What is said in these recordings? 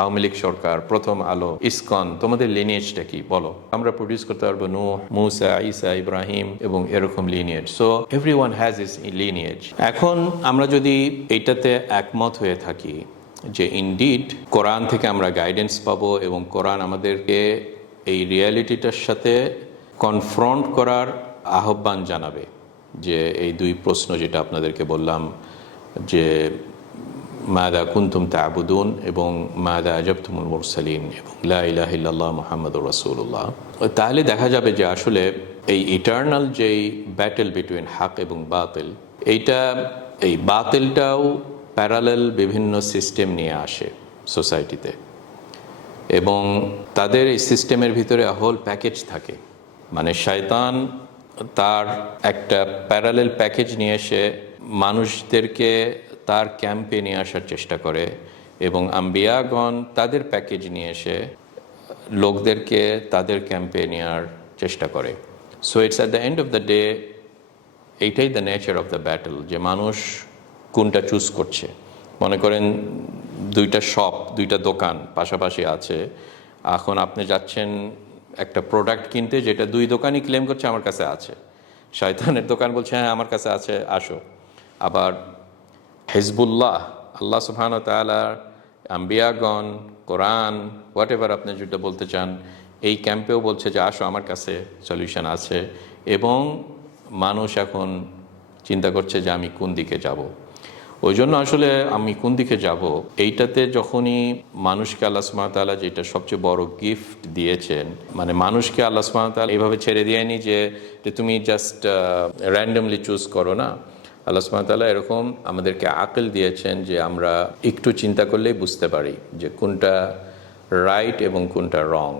আওয়ামী লীগ সরকার, প্রথম আলো, ইসকন, তোমাদের লিনিয়েজটা কি? বলো। আমরা প্রডিউস করতে পারব নূহ, মুসা ইসা ইব্রাহিম এবং এরকম lineage so every one has his lineage এখন আমরা যদি এইটাতে একমত হয়ে থাকি যে ইনডিড কোরআন থেকে আমরা গাইডেন্স পাবো এবং কোরআন আমাদেরকে এই রিয়ালিটিটার সাথে কনফ্রন্ট করার আহ্বান জানাবে, যে এই দুই প্রশ্ন যেটা আপনাদেরকে বললাম, যে মাদা কুন্তুম তাবুদুন এবং মাদা আজবতুমুল মুরসালিন এবং লা ইলাহা ইল্লাল্লাহ মুহাম্মাদুর রাসূলুল্লাহ। তাহলে দেখা যাবে যে আসলে এই ইটার্নাল যেই ব্যাটেল বিটুইন হাক এবং বাতিল, এইটা, এই বাতিলটাও প্যারালেল বিভিন্ন সিস্টেম নিয়ে আসে সোসাইটিতে এবং তাদের এই সিস্টেমের ভিতরে হোল প্যাকেজ থাকে। মানে শয়তান তার একটা প্যারালেল প্যাকেজ নিয়ে এসে মানুষদেরকে তার ক্যাম্পে নিয়ে আসার চেষ্টা করে এবং আম্বিয়াগণ তাদের প্যাকেজ নিয়ে এসে লোকদেরকে তাদের ক্যাম্পে নেওয়ার চেষ্টা করে। So it's at the end of the day এইটাই the nature of the battle যে মানুষ কোনটা চুজ করছে। মনে করেন দুইটা শপ দুইটা দোকান পাশাপাশি আছে। এখন আপনি যাচ্ছেন একটা প্রোডাক্ট কিনতে যেটা দুই দোকানই ক্লেম করছে, আমার কাছে আছে। শয়তানের দোকান বলছে হ্যাঁ আমার কাছে আছে, আসো। আবার হিজবুল্লাহ, আল্লাহ সুবহান তালার আম্বিয়াগণ, কোরআন হোয়াট এভার আপনি যেটা বলতে চান, এই ক্যাম্পেও বলছে যে আসো আমার কাছে সলিউশন আছে এবং মানুষ এখন চিন্তা করছে যে আমি কোন দিকে যাব। ওই জন্য আসলে আমি কোন দিকে যাব, এইটাতে যখনই মানুষকে আল্লাহ সুমাতালা যেটা সবচেয়ে বড় গিফট দিয়েছেন মানে মানুষকে আল্লাহ সুমাতাল এভাবে ছেড়ে দেয়নি যে তুমি জাস্ট র্যান্ডমলি চুজ করো না। আল্লাহ সুমাতাল্লাহ এরকম আমাদেরকে আকল দিয়েছেন যে আমরা একটু চিন্তা করলেই বুঝতে পারি যে কোনটা রাইট এবং কোনটা রং।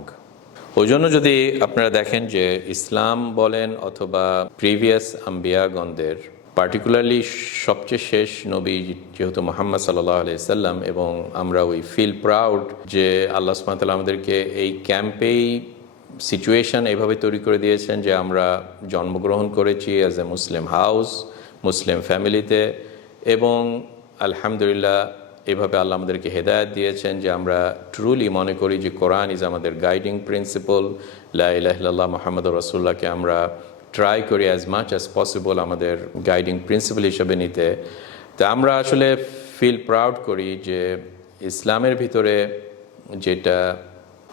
ওই জন্য যদি আপনারা দেখেন যে ইসলাম বলেন অথবা প্রিভিয়াস আম্বিয়াগণদের, পার্টিকুলারলি সবচেয়ে শেষ নবী যেহেতু মোহাম্মদ সাল্লাহ সাল্লাম এবং আমরা ওই ফিল প্রাউড যে আল্লাহ সুমাতাল্লাহ আমাদেরকে এই ক্যাম্পেই সিচুয়েশন এইভাবে তৈরি করে দিয়েছেন যে আমরা জন্মগ্রহণ করেছি অ্যাজ এ মুসলিম হাউস মুসলিম ফ্যামিলিতে এবং আলহামদুলিল্লাহ এভাবে আল্লাহ আমাদেরকে হেদায়ত দিয়েছেন যে আমরা ট্রুলি মনে করি যে কোরআন ইজ আমাদের গাইডিং প্রিন্সিপল লাহ মোহাম্মদ রসুল্লাহকে আমরা ট্রাই করি অ্যাজ মাচ অ্যাজ পসিবল আমাদের গাইডিং প্রিন্সিপাল হিসেবে নিতে। তো আমরা আসলে ফিল প্রাউড করি যে ইসলামের ভিতরে যেটা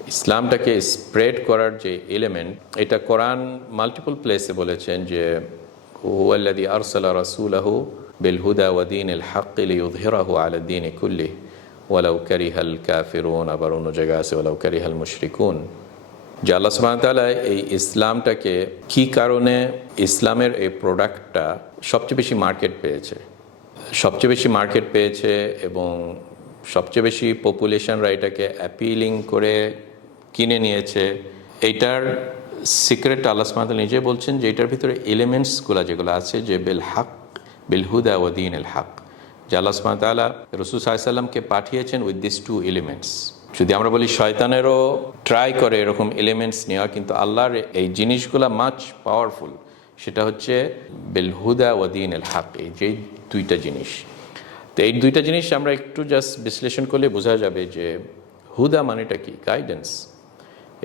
ইসলামটাকে স্প্রেড করার যে এলিমেন্ট এটা কোরআন মাল্টিপল প্লেসে বলেছেন যে هو الذي أرسل رسوله بالهدى ودين الحق ليظهره على الدين كله ولو كره الكافرون আবার অন্য জায়গায় আছে ولو كره المشركون যে আল্লাহ সুবহানাহু ওয়া তাআলা এই ইসলামটাকে কি কারণে ইসলামের এই প্রোডাক্টটা সবচেয়ে বেশি মার্কেট পেয়েছে সবচেয়ে বেশি মার্কেট পেয়েছে এবং সবচেয়ে বেশি পপুলেশনরা এটাকে অ্যাপিলিং করে কিনে নিয়েছে এইটার সিক্রেট আল্লাহ নিজে বলছেন যে এটার ভিতরে এলিমেন্টসগুলো যেগুলো আছে যে বেল হাক, বিল হুদা ওদিন এল হাক, যে আল্লাহ তাআলা রসুল সাল্লামকে পাঠিয়েছেন উইথ দিস টু এলিমেন্টস যদি আমরা বলি শয়তানেরও ট্রাই করে এরকম এলিমেন্টস নেওয়া, কিন্তু আল্লাহর এই জিনিসগুলো মাচ পাওয়ারফুল সেটা হচ্ছে বেলহুদা ওয়াদিন এল হাক, এই যে দুইটা জিনিস। তো এই দুইটা জিনিস আমরা একটু জাস্ট বিশ্লেষণ করলে বোঝা যাবে যে হুদা মানেটা কি? গাইডেন্স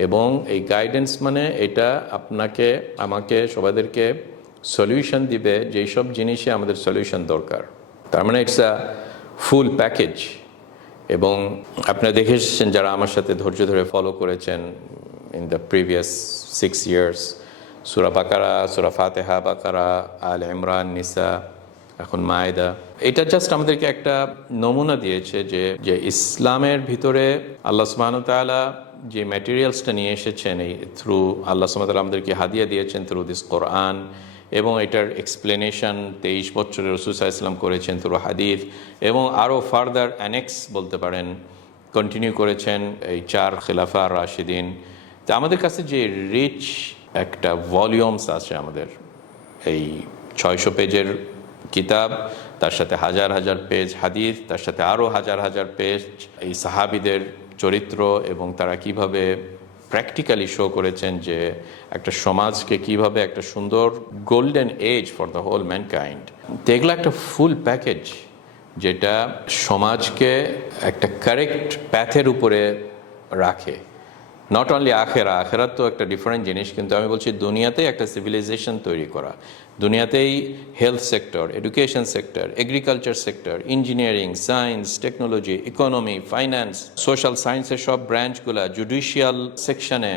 এবং এই গাইডেন্স মানে এটা আপনাকে, আমাকে, সবাইদেরকে সলিউশন দিবে যেই সব জিনিসে আমাদের সলিউশন দরকার। তার মানে ইটস আ ফুল প্যাকেজ এবং আপনারা দেখে এসেছেন যারা আমার সাথে ধৈর্য ধরে ফলো করেছেন in the previous six years সুরা বাকারা, সুরা ফাতেহা, বাকারা, আল ইমরান, নিসা এখন মায়দা। এটা জাস্ট আমাদেরকে একটা নমুনা দিয়েছে যে যে ইসলামের ভিতরে আল্লাহ সুবহানাহু তাআলা যে ম্যাটেরিয়ালসটা নিয়ে এসেছেন, এই থ্রু আল্লাহ সুবহানাহু আমাদেরকে হাদিয়া দিয়েছেন থ্রু দিস কোরআন এবং এটার এক্সপ্লেনেশন তেইশ বছরের রসুসা ইসলাম করেছেন থ্রু হাদিফ এবং আরও ফার্দার অ্যানেক্স বলতে পারেন কন্টিনিউ করেছেন এই চার খিলাফা রাশিদিন। তা আমাদের কাছে যে রিচ একটা ভলিউমস আছে আমাদের, এই ছয়শো পেজের কিতাব, তার সাথে হাজার হাজার পেজ হাদিস, তার সাথে আরও হাজার হাজার পেজ। এই সাহাবিদের চরিত্র এবং তারা কীভাবে প্র্যাকটিক্যালি শো করেছেন যে একটা সমাজকে কীভাবে একটা সুন্দর golden age for the whole mankind তো এগুলো একটা ফুল প্যাকেজ যেটা সমাজকে একটা কারেক্ট প্যাথের উপরে রাখে। নট অনলি আখেরা আখেরাত তো একটা ডিফারেন্ট জিনিস, কিন্তু আমি বলছি দুনিয়াতেই একটা সিভিলাইজেশন তৈরি করা। দুনিয়াতেই health sector education sector agriculture sector engineering science technology economy finance social সায়েন্সের সব ব্রাঞ্চগুলো জুডিশিয়াল সেকশনে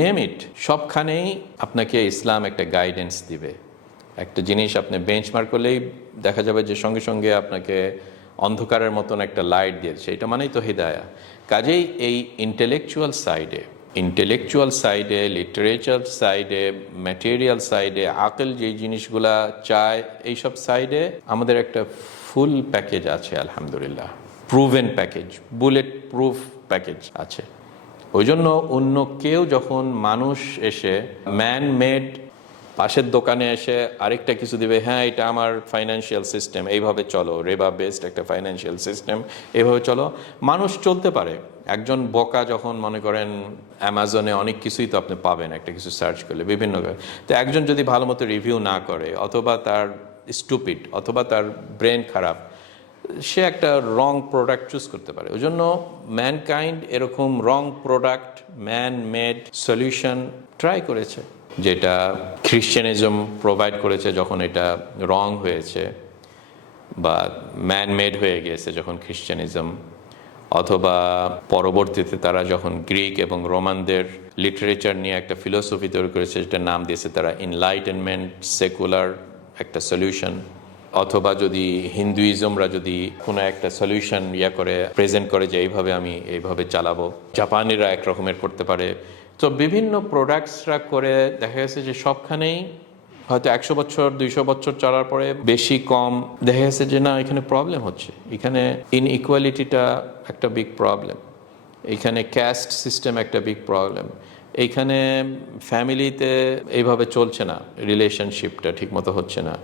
নেম ইট সবখানেই আপনাকে ইসলাম একটা গাইডেন্স দিবে। একটা জিনিস আপনি বেঞ্চমার্ক করলেই দেখা যাবে যে সঙ্গে সঙ্গে আপনাকে অন্ধকারের মতন একটা লাইট দিয়েছে এটা মানেই তো হৃদায়া। কাজেই এই ইন্টেলেকচুয়াল সাইডে ইন্টেলেকচুয়াল সাইডে লিটারেচার সাইডে ম্যাটেরিয়াল সাইডে আকেল যে জিনিসগুলা চায়, এইসব সাইডে আমাদের একটা ফুল প্যাকেজ আছে, আলহামদুলিল্লাহ। Proven package bullet proof package আছে। ওই জন্য অন্য কেউ যখন মানুষ এসে ম্যান মেড পাশের দোকানে এসে আরেকটা কিছু দিবে হ্যাঁ এটা আমার ফাইন্যান্সিয়াল সিস্টেম এইভাবে চলো রেবা বেসড একটা ফাইন্যান্সিয়াল সিস্টেম এইভাবে চলো। মানুষ চলতে পারে। একজন বোকা যখন মনে করেন অ্যামাজনে অনেক কিছুই তো আপনি পাবেন, একটা কিছু সার্চ করলে, বিভিন্ন তো একজন যদি ভালো মতো রিভিউ না করে, অথবা তার স্টুপিড অথবা তার ব্রেন খারাপ, সে একটা রং প্রোডাক্ট চুজ করতে পারে। ওই জন্য ম্যানকাইন্ড এরকম wrong product man made solution try করেছে। যেটা খ্রিশ্চানিজম প্রোভাইড করেছে যখন এটা রং হয়েছে বা ম্যান মেড হয়ে গিয়েছে যখন খ্রিশ্চানিজম অথবা পরবর্তীতে তারা যখন গ্রিক এবং রোমানদের লিটারেচার নিয়ে একটা ফিলোসফি তৈরি করেছে যেটার নাম দিয়েছে তারা ইনলাইটেনমেন্ট সেকুলার একটা সলিউশন অথবা যদি হিন্দুইজমরা যদি কোনো একটা সলিউশন ইয়া করে প্রেজেন্ট করে যে এইভাবে আমি এইভাবে চালাবো। জাপানিরা এক রকমের করতে পারে তো বিভিন্ন প্রোডাক্টসরা করে দেখা গেছে যে সবখানেই হয়তো একশো বছর, দুইশো বছর চলার পরে বেশি কম দেখা গেছে যে না, এখানে প্রবলেম হচ্ছে। এখানে ইনইকুয়ালিটিটা একটা বিগ প্রবলেম এখানে ক্যাস্ট সিস্টেম একটা বিগ প্রবলেম এইখানে ফ্যামিলিতে এইভাবে চলছে না রিলেশনশিপটা ঠিকমতো হচ্ছে না।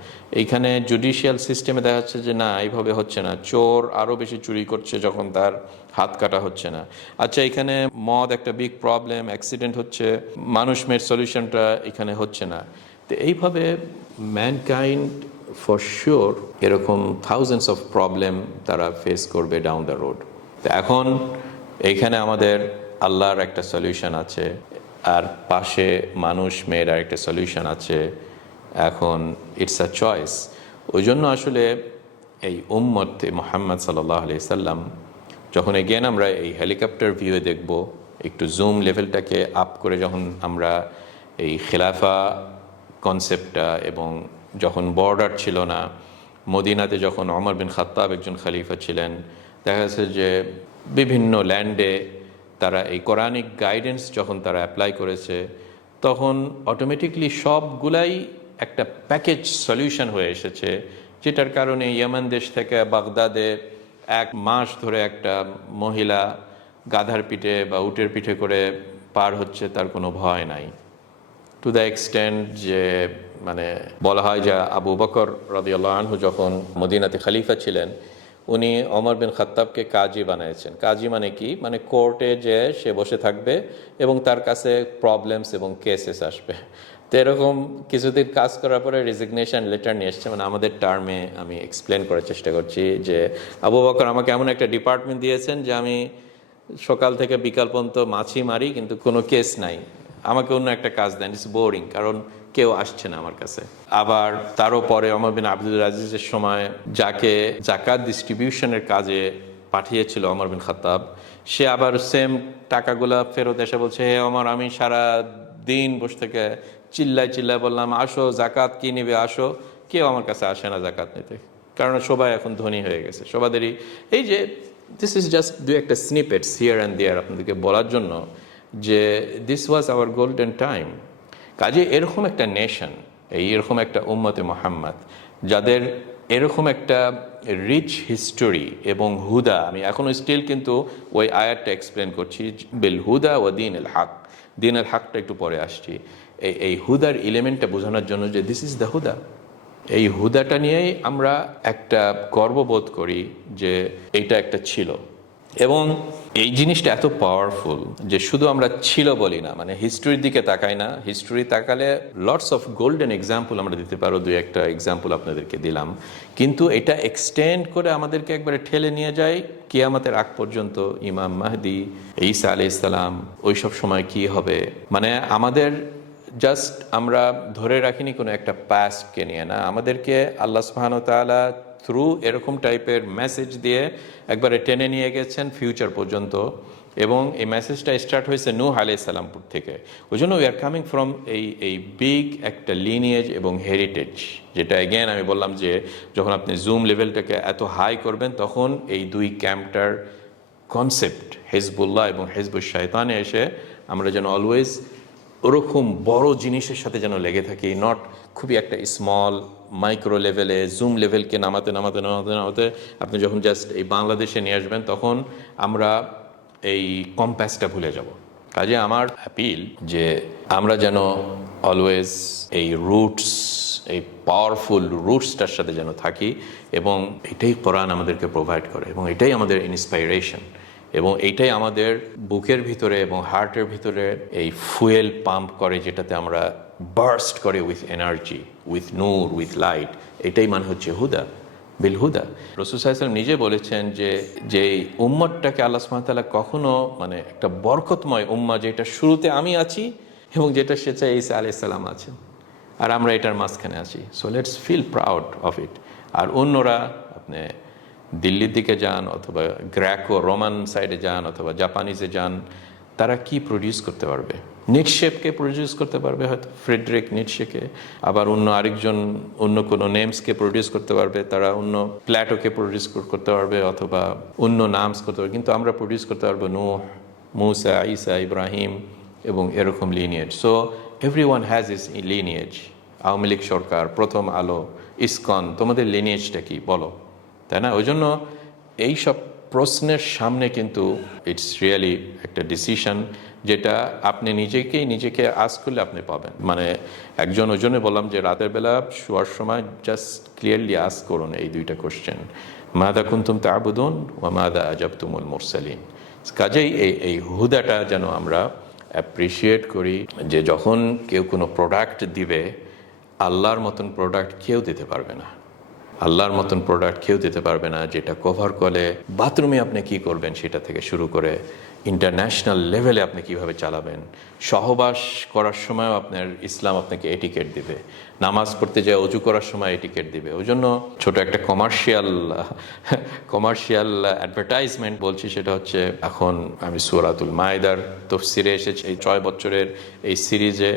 এইখানে জুডিশিয়াল সিস্টেমে দেখা যাচ্ছে যে না, এইভাবে হচ্ছে না। চোর আরও বেশি চুরি করছে যখন তার হাত কাটা হচ্ছে না। আচ্ছা এখানে মদ একটা বিগ প্রবলেম অ্যাক্সিডেন্ট হচ্ছে, মানুষ মেয়ের সলিউশনটা এখানে হচ্ছে না। তো এইভাবে ম্যানকাইন্ড ফর শিওর এরকম থাউজেন্ডস অফ প্রবলেম তারা ফেস করবে ডাউন দ্য রোড তো এখন এইখানে আমাদের আল্লাহর একটা সলিউশন আছে। আর পাশে মানুষ, মেয়ের একটা সলিউশন আছে। এখন ইটস আ চয়েস ওই জন্য আসলে এই উম্মতে মোহাম্মদ সাল্লাহ আলি সাল্লাম, যখন এগেন আমরা এই হেলিকপ্টার ভিউয়ে দেখব, একটু জুম লেভেলটাকে আপ করে যখন আমরা এই খেলাফা কনসেপ্টটা এবং যখন বর্ডার ছিল না, মদিনাতে যখন অমর বিন খাত্তাব একজন খালিফা ছিলেন, দেখা যাচ্ছে যে বিভিন্ন ল্যান্ডে তারা এই কোরআনিক গাইডেন্স যখন তারা অ্যাপ্লাই করেছে, তখন অটোমেটিকলি সবগুলাই একটা প্যাকেজ সলিউশন হয়ে এসেছে, যেটার কারণে ইয়েমেন দেশ থেকে বাগদাদে এক মাস ধরে একটা মহিলা গাধার পিঠে বা উটের পিঠে করে পার হচ্ছে, তার কোনো ভয় নাই। টু দ্য এক্সটেন্ট যে মানে বলা হয় যে আবু বকর রদিয়াল্লাহ আনহু যখন মদিনাতে খালিফা ছিলেন উনি অমর বিন খাত্তাবকে কাজী বানিয়েছেন। কাজী মানে কি? মানে কোর্টে যে সে বসে থাকবে এবং তার কাছে প্রবলেমস এবং কেসেস আসবে। তো এরকম কিছুদিন কাজ করার পরে রেজিগনেশন লেটার নিয়ে এসছে। মানে আমাদের টার্মে আমি এক্সপ্লেন করার চেষ্টা করছি যে আবু বকর আমাকে এমন একটা ডিপার্টমেন্ট দিয়েছেন যে আমি সকাল থেকে বিকাল পর্যন্ত মাছি মারি, কিন্তু কোনো কেস নাই। আমাকে অন্য একটা কাজ দেন। ইটস বোরিং কারণ কেউ আসছে না আমার কাছে। আবার তারও পরে অমর বিন আব্দুল আজিজের সময় যাকে জাকাত ডিস্ট্রিবিউশনের কাজে পাঠিয়েছিল অমর বিন খাতাব সে আবার সেম টাকাগুলা ফেরত এসে বলছে, হে অমর আমি সারা দিন বসে থেকে চিল্লাই চিল্লাই বললাম, আসো, জাকাত কি নিবে, আসো। কেউ আমার কাছে আসে না জাকাত নিতে। কারণ সবাই এখন ধনী হয়ে গেছে, সবাদেরই। এই যে দিস ইজ জাস্ট দু একটা স্নিপেটস হিয়ার অ্যান্ড দেয়ার আপনাদেরকে বলার জন্য যে this was our golden time কাজে এরকম একটা নেশন এই এরকম একটা উম্মতে মোহাম্মদ, যাদের এরকম একটা রিচ হিস্টোরি এবং হুদা, আমি এখনও স্টিল কিন্তু ওই আয়ারটা এক্সপ্লেন করছি, বিল হুদা ও দিন এল হাক দিন এল হাকটা একটু পরে আসছি। এই এই হুদার এলিমেন্টটা বোঝানোর জন্য যে দিস ইজ দ্য হুদা। এই হুদাটা নিয়েই আমরা একটা গর্ববোধ করি যে এইটা একটা ছিল। এবং এই জিনিসটা এত পাওয়ারফুল যে শুধু আমরা ছিল বলি না মানে হিস্ট্রির দিকে তাকাই না হিস্ট্রি তাকালে লটস অফ গোল্ডেন এক্সাম্পল আমরা দিতে পারো, দুই একটা এক্সাম্পল আপনাদেরকে দিলাম। কিন্তু এটা এক্সটেন্ড করে আমাদেরকে একবারে ঠেলে নিয়ে যায় কিয়ামতের আগ পর্যন্ত, ইমাম মাহদি, ঈসা আলি ইসলাম ওইসব সময় কি হবে? মানে আমাদের জাস্ট আমরা ধরে রাখিনি কোনো একটা পাস্টকে নিয়ে না, আমাদেরকে আল্লাহ সুবহান তাআলা থ্রু এরকম টাইপের মেসেজ দিয়ে একবারে টেনে নিয়ে গেছেন ফিউচার পর্যন্ত। এবং এই মেসেজটা স্টার্ট হয়েছে নূহ আলাইহিস সালামপুর থেকে। ওই জন্য উই আর কামিং ফ্রম এই এই বিগ একটা লিনিয়েজ এবং হেরিটেজ যেটা এগেন আমি বললাম যে যখন আপনি জুম লেভেলটাকে এত হাই করবেন, তখন এই দুই ক্যাম্পটার কনসেপ্ট হেজবুল্লাহ এবং হেজবুল শায়তানে এসে আমরা যেন অলওয়েজ ওরকম বড় জিনিসের সাথে যেন লেগে থাকি নট খুবই একটা স্মল মাইক্রো লেভেলে জুম লেভেলকে নামাতে নামাতে নামাতে নামাতে আপনি যখন জাস্ট এই বাংলাদেশে নিয়ে আসবেন, তখন আমরা এই কম্প্যাসটা ভুলে যাব। কাজে আমার অ্যাপিল যে আমরা যেন অলওয়েজ এই রুটস এই পাওয়ারফুল রুটসটার সাথে যেন থাকি এবং এটাই কোরআন আমাদেরকে প্রোভাইড করে এবং এটাই আমাদের ইন্সপাইরেশন এবং এইটাই আমাদের বুকের ভিতরে এবং হার্টের ভিতরে এই ফুয়েল পাম্প করে, যেটাতে আমরা বার্স্ট করে উইথ এনার্জি উইথ নূর উইথ লাইট এটাই মানে হচ্ছে হুদা, বিল হুদা। সাহেব নিজে বলেছেন যে যে উম্মতটাকে আল্লাহ সুমাতাল্লাহ কখনো মানে একটা বরকতময় উম্মা, যেটা শুরুতে আমি আছি এবং যেটা সে চাই ইসা আলি সাল্লাম আছেন। আর আমরা এটার মাঝখানে আছি। So let's feel proud of it আর অন্যরা, আপনি দিল্লির দিকে যান অথবা গ্র্যাকো, রোমান সাইডে যান অথবা জাপানিজে যান, তারা কি প্রডিউস করতে পারবে? নিটশেপকে প্রডিউস করতে পারবে হয়তো ফ্রেডরিক নিটশেকে আবার অন্য আরেকজন, অন্য কোনো নেমসকে প্রডিউস করতে পারবে, তারা অন্য প্ল্যাটোকে প্রডিউস করতে পারবে অথবা অন্য নামস করতে পারবে, কিন্তু আমরা প্রডিউস করতে পারব নো মুসা ইসা ইব্রাহিম এবং এরকম lineage so every one has his lineage Awami League Sarkar, Prothom Alo, ISKCON, তোমাদের লিনিয়েজটা কি? বলো। তাই না? ওই জন্য এইসব প্রশ্নের সামনে কিন্তু ইটস রিয়েলি একটা ডিসিশন যেটা আপনি নিজেকেই নিজেকে আজ করলে আপনি পাবেন। মানে একজন ওই জন্য বললাম যে রাতের বেলা শোয়ার সময় জাস্ট ক্লিয়ারলি আস করুন এই দুইটা কোশ্চেন মাদা কুন্তুম তাবুদুন ও মাদা আজাব তুমুল মুরসালিন। কাজেই এই এই হুদাটা যেন আমরা অ্যাপ্রিসিয়েট করি যে যখন কেউ কোনো প্রোডাক্ট দিবে, আল্লাহর মতন প্রোডাক্ট কেউ দিতে পারবে না। আল্লাহর মতন প্রোডাক্ট কেউ দিতে পারবে না, যেটা কভার করে। বাথরুমে আপনি কি করবেন সেটা থেকে শুরু করে ইন্টারন্যাশনাল লেভেলে আপনি কীভাবে চালাবেন? সহবাস করার সময়ও আপনার ইসলাম আপনাকে এটিকেট দিবে। নামাজ পড়তে যায় অজু করার সময় এটিকেট দিবে। ওই জন্য ছোট একটা কমার্শিয়াল কমার্শিয়াল অ্যাডভার্টাইজমেন্ট বলছি সেটা হচ্ছে, এখন আমি সুরাতুল মায়দার তফসিরে এসেছি, এই ছয় বছরের এই সিরিজে।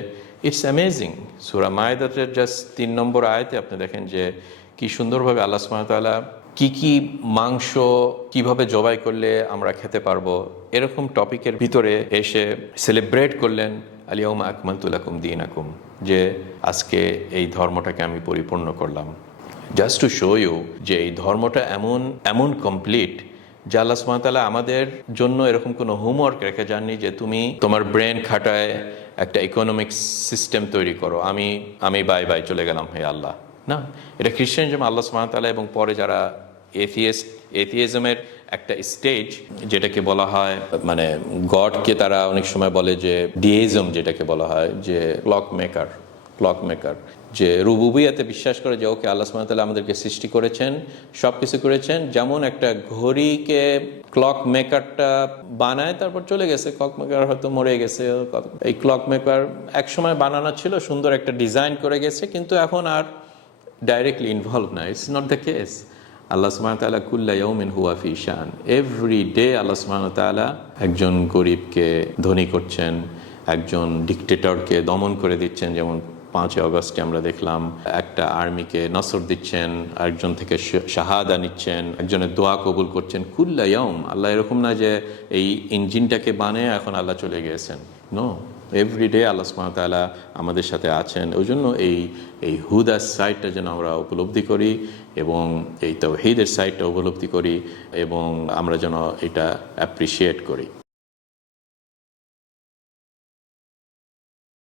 ইটস অ্যামেজিং সুরা মায়দাতের জাস্ট তিন নম্বর আয়তে আপনি দেখেন যে কি সুন্দরভাবে আল্লাহ সুমাতালা কি কি মাংস কীভাবে জবাই করলে আমরা খেতে পারব? এরকম টপিকের ভিতরে এসে সেলিব্রেট করলেন আলিয়াউম আকমালতুলাকুম দিন আকুম যে আজকে এই ধর্মটাকে আমি পরিপূর্ণ করলাম। জাস্ট টু শো ইউ যে এই ধর্মটা এমন এমন কমপ্লিট যে আল্লাহ সুমাতালা আমাদের জন্য এরকম কোনো হোমওয়ার্ক রেখে যাননি যে তুমি তোমার ব্রেন খাটায় একটা ইকোনমিক সিস্টেম তৈরি করো। আমি আমি বাই বাই চলে গেলাম, হে আল্লাহ। না, এটা খ্রিস্টানিজম আল্লাহ সুমাতালা এবং পরে যারা এথিয়েস্ট এথিয়েজমের একটা স্টেজ যেটাকে বলা হয় মানে গডকে তারা অনেক সময় বলে যে ডিয়েজম যেটাকে বলা হয়, যে ক্লক মেকার ক্লক মেকার যে রুবুবিয়াতে বিশ্বাস করে যে, ওকে আল্লাহ সুমাতাল্লাহ আমাদেরকে সৃষ্টি করেছেন সব কিছু করেছেন, যেমন একটা ঘড়িকে ক্লক মেকারটা বানায়, তারপর চলে গেছে ক্লক মেকার হয়তো মরে গেছে, এই ক্লক মেকার একসময় বানানো ছিল, সুন্দর একটা ডিজাইন করে গেছে, কিন্তু এখন আর ডাইরেক্টলি ইনভলভ না ইটস নট দ্য কেস আল্লাহ সুমান তালা কুল্লা ইয়ৌমিন হুয়া ফি শান এভরি ডে আল্লাহ সুমান তালা একজন গরিবকে ধনী করছেন, একজন ডিকটেটরকে দমন করে দিচ্ছেন, যেমন পাঁচই অগস্টে আমরা দেখলাম একটা আর্মিকে নসর দিচ্ছেন একজন থেকে শাহাদা নিচ্ছেন, একজনের দোয়া কবুল করছেন। কুল্লা ইয়ম আল্লাহ এরকম না যে এই ইঞ্জিনটাকে বানিয়ে এখন আল্লাহ চলে গিয়েছেন। নো এভরিডে আল্লাহ সুমাতালা আমাদের সাথে আছেন। ওই জন্য এই এই হুদার সাইডটা যেন আমরা উপলব্ধি করি এবং এই তো হেদের সাইডটা উপলব্ধি করি এবং আমরা যেন এটা অ্যাপ্রিসিয়েট করি।